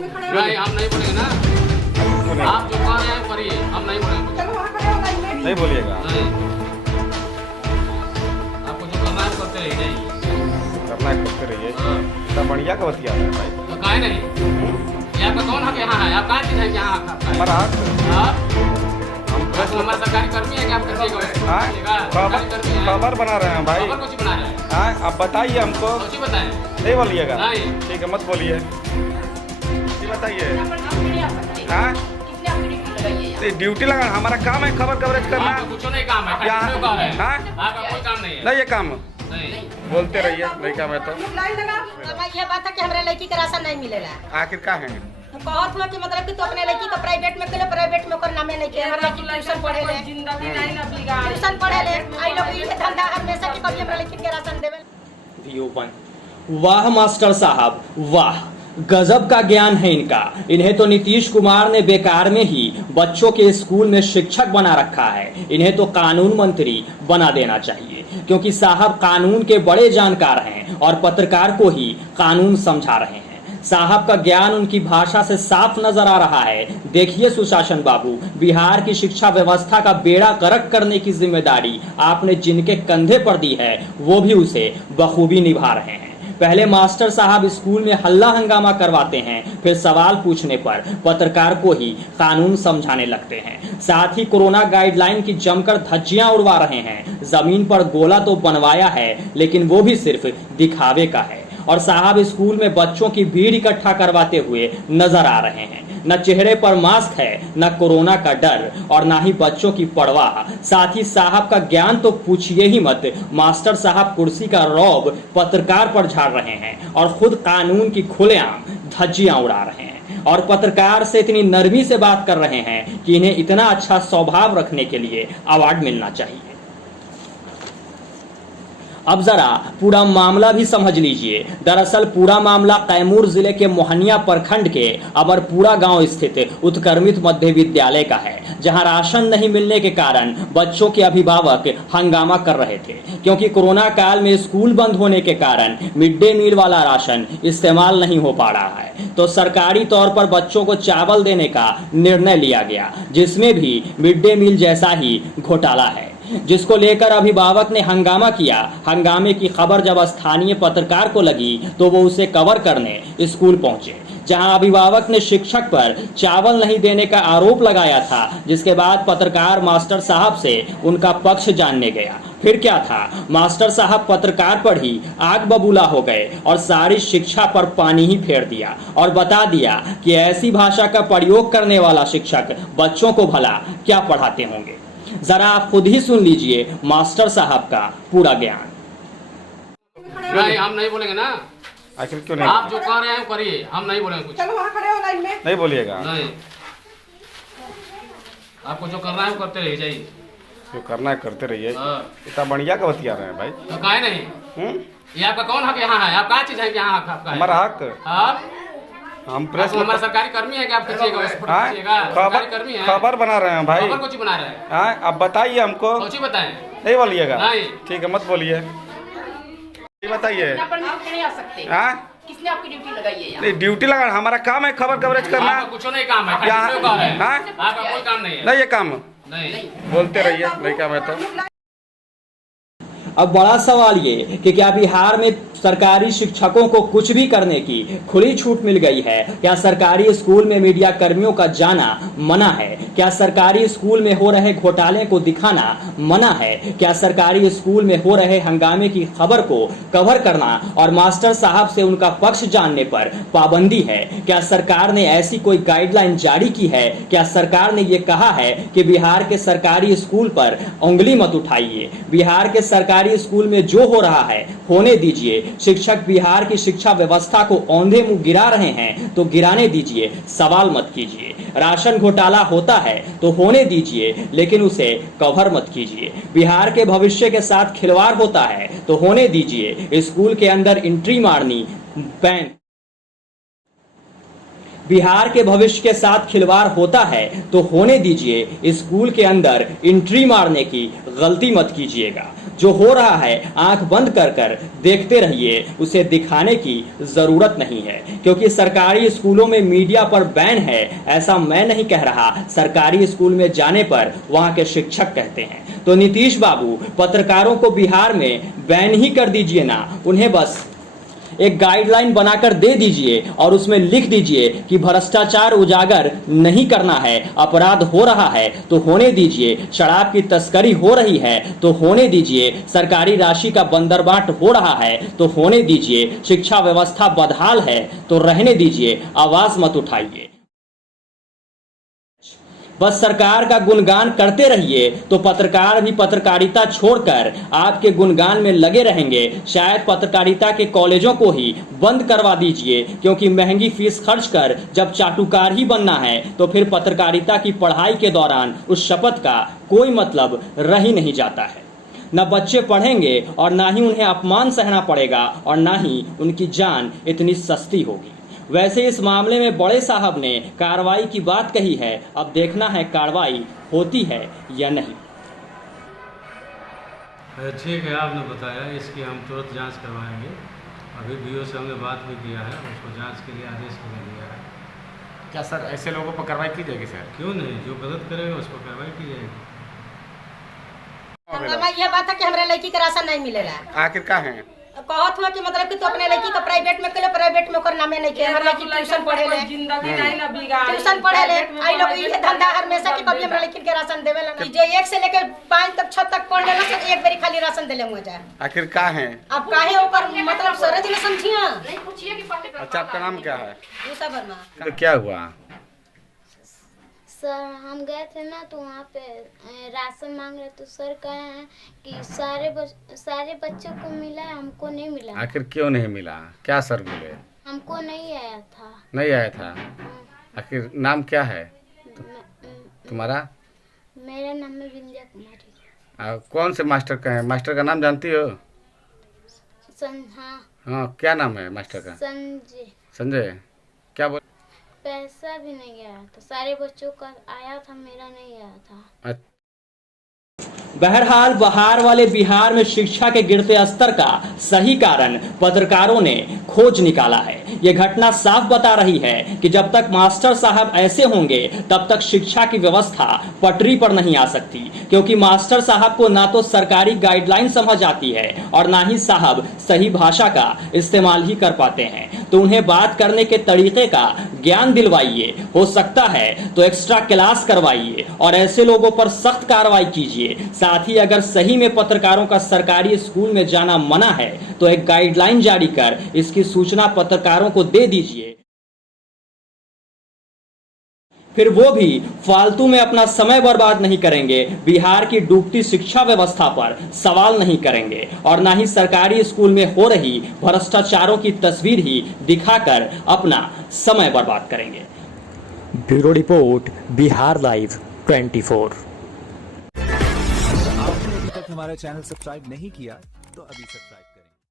नहीं, हम नहीं बोलेंगे ना। आप जो कह रहे हैं करिए, हम नहीं बोलेंगे। नहीं बोलिएगा। नहीं, आपको जो करना है करते रहिए। करना है करते रहिए। इतना बढ़िया का बतिया है भाई। तो काहे नहीं? यहाँ का कौन हक यहाँ है? आप कहाँ चीज है कि यहाँ हक आपका है? हमारा हक आप हमारे सरकारी कर्मी है कि आप करिएगा? खबर बना रहे हैं भाई। खबर कुछ बना रहे हैं? हाँ, आप बताइए हमको। कुछ बताएं। नहीं बोलिएगा। नहीं। ठीक है, मत बोलिए। बताइए। हाँ, ड्यूटी लगा, हमारा काम है खबर कवरेज करना। कुछ नहीं काम है। हाँ, आपका कोई काम नहीं है। नहीं ये काम नहीं, बोलते रहिए। नहीं काम है तो ये बात है कि हमारे लड़की का राशन नहीं मिलेगा। आखिर का है? बहुत हुआ कि मतलब कि तो अपने लड़की को प्राइवेट में केले, प्राइवेट में ओकर नामे नहीं के। हमारे लड़की ट्यूशन पढ़े ले, ट्यूशन पढ़े ले। आई लोग ये धंधा हमेशा की कभी हमारे लड़की के राशन देवे। वाह मास्टर साहब वाह, गजब का ज्ञान है इनका। इन्हें तो नीतीश कुमार ने बेकार में ही बच्चों के स्कूल में शिक्षक बना रखा है। इन्हें तो कानून मंत्री बना देना चाहिए, क्योंकि साहब कानून के बड़े जानकार हैं और पत्रकार को ही कानून समझा रहे हैं। साहब का ज्ञान उनकी भाषा से साफ नजर आ रहा है। देखिए सुशासन बाबू, बिहार की शिक्षा व्यवस्था का बेड़ा गर्क करने की जिम्मेदारी आपने जिनके कंधे पर दी है, वो भी उसे बखूबी निभा रहे हैं। पहले मास्टर साहब स्कूल में हल्ला हंगामा करवाते हैं, फिर सवाल पूछने पर पत्रकार को ही कानून समझाने लगते हैं। साथ ही कोरोना गाइडलाइन की जमकर धज्जियां उड़वा रहे हैं। जमीन पर गोला तो बनवाया है, लेकिन वो भी सिर्फ दिखावे का है। और साहब स्कूल में बच्चों की भीड़ इकट्ठा करवाते हुए नजर आ रहे हैं। न चेहरे पर मास्क है, न कोरोना का डर और न ही बच्चों की परवाह। साथ ही साहब का ज्ञान तो पूछिए ही मत। मास्टर साहब कुर्सी का रौब पत्रकार पर झाड़ रहे हैं और खुद कानून की खुलेआम धज्जियां उड़ा रहे हैं और पत्रकार से इतनी नरमी से बात कर रहे हैं कि इन्हें इतना अच्छा स्वभाव रखने के लिए अवार्ड मिलना चाहिए। अब जरा पूरा मामला भी समझ लीजिए। दरअसल पूरा मामला कैमूर जिले के मोहनिया प्रखंड के अमरपुरा गांव स्थित उत्क्रमित मध्य विद्यालय का है, जहां राशन नहीं मिलने के कारण बच्चों के अभिभावक हंगामा कर रहे थे, क्योंकि कोरोना काल में स्कूल बंद होने के कारण मिड डे मील वाला राशन इस्तेमाल नहीं हो पा रहा है। तो सरकारी तौर पर बच्चों को चावल देने का निर्णय लिया गया, जिसमें भी मिड डे मील जैसा ही घोटाला है, जिसको लेकर अभिभावक ने हंगामा किया। हंगामे की खबर जब स्थानीय पत्रकार को लगी तो वो उसे कवर करने स्कूल पहुंचे, जहां अभिभावक ने शिक्षक पर चावल नहीं देने का आरोप लगाया था। जिसके बाद पत्रकार मास्टर साहब से उनका पक्ष जानने गया। फिर क्या था, मास्टर साहब पत्रकार पर ही आग बबूला हो गए और सारी शिक्षा पर पानी ही फेर दिया और बता दिया कि ऐसी भाषा का प्रयोग करने वाला शिक्षक बच्चों को भला क्या पढ़ाते होंगे। जरा आप खुद ही सुन लीजिए मास्टर साहब का पूरा ज्ञान। नहीं, हम नहीं बोलेंगे ना। आखिर क्यों नहीं? आप जो कह रहे हैं करिए, हम नहीं बोलेंगे कुछ। चलो वहाँ खड़े हो लाइन में। नहीं बोलिएगा। नहीं, आपको जो करना है करते रहिए। जाइए, जो करना है करते रहिए। हाँ। इतना बढ़िया का बतिया रहे हैं भाई। तो काहे नहीं? ये आपका कौन हक यहाँ है? आप कहाँ चीज है कि यहाँ हक आपका है? हमारा हक आप हम प्रेस हमारे सरकारी कर्मी है कि आप करिएगा? सरकारी कर्मी है। खबर बना रहे हैं भाई। खबर कुछ बना रहे हैं? हाँ, आप बताइए हमको। कुछ बताएं। नहीं बोलिएगा। नहीं। ठीक है, मत बोलिए। बताइए। नहीं आ सकते। हाँ, किसने आपकी ड्यूटी लगाई है? नहीं ड्यूटी लगा, हमारा काम है खबर कवरेज करना। आपका कुछ नहीं काम है। यहाँ हाँ, आपका कोई काम नहीं है। नहीं ये काम नहीं, बोलते रहिए। नहीं काम है तो अब बड़ा सवाल ये कि क्या बिहार में सरकारी शिक्षकों को कुछ भी करने की खुली छूट मिल गई है? क्या सरकारी स्कूल में मीडिया कर्मियों का जाना मना है? क्या सरकारी स्कूल में हो रहे घोटाले को दिखाना मना है? क्या सरकारी स्कूल में हो रहे हंगामे की खबर को कवर करना और मास्टर साहब से उनका पक्ष जानने पर पाबंदी है? क्या सरकार ने ऐसी कोई गाइडलाइन जारी की है? क्या सरकार ने ये कहा है कि बिहार के सरकारी स्कूल पर उंगली मत उठाइए? बिहार के सरकारी स्कूल में जो हो रहा है होने दीजिए। शिक्षक बिहार की शिक्षा व्यवस्था को औंधे मुंह गिरा रहे हैं तो गिराने दीजिए, सवाल मत कीजिए। राशन घोटाला होता है तो होने दीजिए, लेकिन उसे कवर मत कीजिए। बिहार के भविष्य के साथ खिलवाड़ होता है तो होने दीजिए। स्कूल के अंदर एंट्री मारनी बैन। बिहार के भविष्य के साथ खिलवाड़ होता है तो होने दीजिए, स्कूल के अंदर एंट्री मारने की गलती मत कीजिएगा। जो हो रहा है आंख बंद कर कर देखते रहिए, उसे दिखाने की जरूरत नहीं है, क्योंकि सरकारी स्कूलों में मीडिया पर बैन है ऐसा मैं नहीं कह रहा, सरकारी स्कूल में जाने पर वहां के शिक्षक कहते हैं। तो नीतीश बाबू, पत्रकारों को बिहार में बैन ही कर दीजिए ना, उन्हें बस एक गाइडलाइन बनाकर दे दीजिए और उसमें लिख दीजिए कि भ्रष्टाचार उजागर नहीं करना है, अपराध हो रहा है तो होने दीजिए, शराब की तस्करी हो रही है तो होने दीजिए, सरकारी राशि का बंदरबाट हो रहा है तो होने दीजिए, शिक्षा व्यवस्था बदहाल है तो रहने दीजिए, आवाज मत उठाइए। बस सरकार का गुणगान करते रहिए तो पत्रकार भी पत्रकारिता छोड़कर आपके गुणगान में लगे रहेंगे। शायद पत्रकारिता के कॉलेजों को ही बंद करवा दीजिए, क्योंकि महंगी फीस खर्च कर जब चाटुकार ही बनना है तो फिर पत्रकारिता की पढ़ाई के दौरान उस शपथ का कोई मतलब रह ही नहीं जाता है। न बच्चे पढ़ेंगे और ना ही उन्हें अपमान सहना पड़ेगा और ना ही उनकी जान इतनी सस्ती होगी। वैसे इस मामले में बड़े साहब ने कार्रवाई की बात कही है, अब देखना है कार्रवाई होती है या नहीं। ठीक है, आपने बताया, इसकी हम तुरंत जांच करवाएंगे। अभी बीओ से हमने बात भी किया है, उसको जांच के लिए आदेश भी दिया है। क्या सर ऐसे लोगों पर कार्रवाई की जाएगी सर? क्यों नहीं, जो गलत करेगा उस पर कार्रवाई की जाएगी। ये बात है कि हमारे लड़की का राशन नहीं मिलेगा। आखिर का है कहत हुआ कि मतलब कि तू अपने लड़की का प्राइवेट में प्राइवेट में ओकर नामे नहीं के, हमारे लड़की ट्यूशन पढ़े ले, ट्यूशन पढ़े ले, आई लोग ये धंधा हमेशा कि कभी हमारे लड़की के राशन देवे ला नहीं, जो 1 से लेकर 5 तक 6 तक पढ़ लेला तो एक बारी खाली राशन देले मुझे जाए। आखिर का है? अब काहे ऊपर मतलब सरज में समझिया। अच्छा, आपका नाम क्या है? उषा वर्मा। तो क्या हुआ? सर हम गए थे ना तो वहाँ पे राशन मांग रहे तो सर कहे हैं कि सारे बच्चों को मिला है, हमको नहीं मिला। आखिर क्यों नहीं मिला? क्या सर बोले? हमको नहीं आया था। नहीं आया था? आखिर नाम क्या है तुम्हारा? मेरा नाम है विंध्या कुमारी। कौन से मास्टर का है? मास्टर का नाम जानती हो? हाँ, क्या नाम है मास्टर का? संजय। संजय। क्या बोल? पैसा भी नहीं गया था, सारे बच्चों का आया था, मेरा नहीं आया था। बहरहाल बहार वाले बिहार में शिक्षा के गिरते स्तर का सही कारण पत्रकारों ने खोज निकाला है। यह घटना साफ बता रही है कि जब तक मास्टर साहब ऐसे होंगे तब तक शिक्षा की व्यवस्था पटरी पर नहीं आ सकती, क्योंकि मास्टर साहब को ना तो सरकारी गाइडलाइन समझ आती है और ना ही साहब सही भाषा का इस्तेमाल ही कर पाते हैं। तो उन्हें बात करने के तरीके का ज्ञान दिलवाइए, हो सकता है तो एक्स्ट्रा क्लास करवाइए और ऐसे लोगों पर सख्त कार्रवाई कीजिए। साथ ही अगर सही में पत्रकारों का सरकारी स्कूल में जाना मना है तो एक गाइडलाइन जारी कर इसकी सूचना पत्रकारों को दे दीजिए। फिर वो भी फालतू में अपना समय बर्बाद नहीं करेंगे, बिहार की डूबती शिक्षा व्यवस्था पर सवाल नहीं करेंगे और ना ही सरकारी स्कूल में हो रही भ्रष्टाचारों की तस्वीर ही दिखाकर अपना समय बर्बाद करेंगे। Bureau report, Bihar live 24। आपने अभी तक हमारा चैनल सब्सक्राइब नहीं किया तो अभी सब्सक्राइब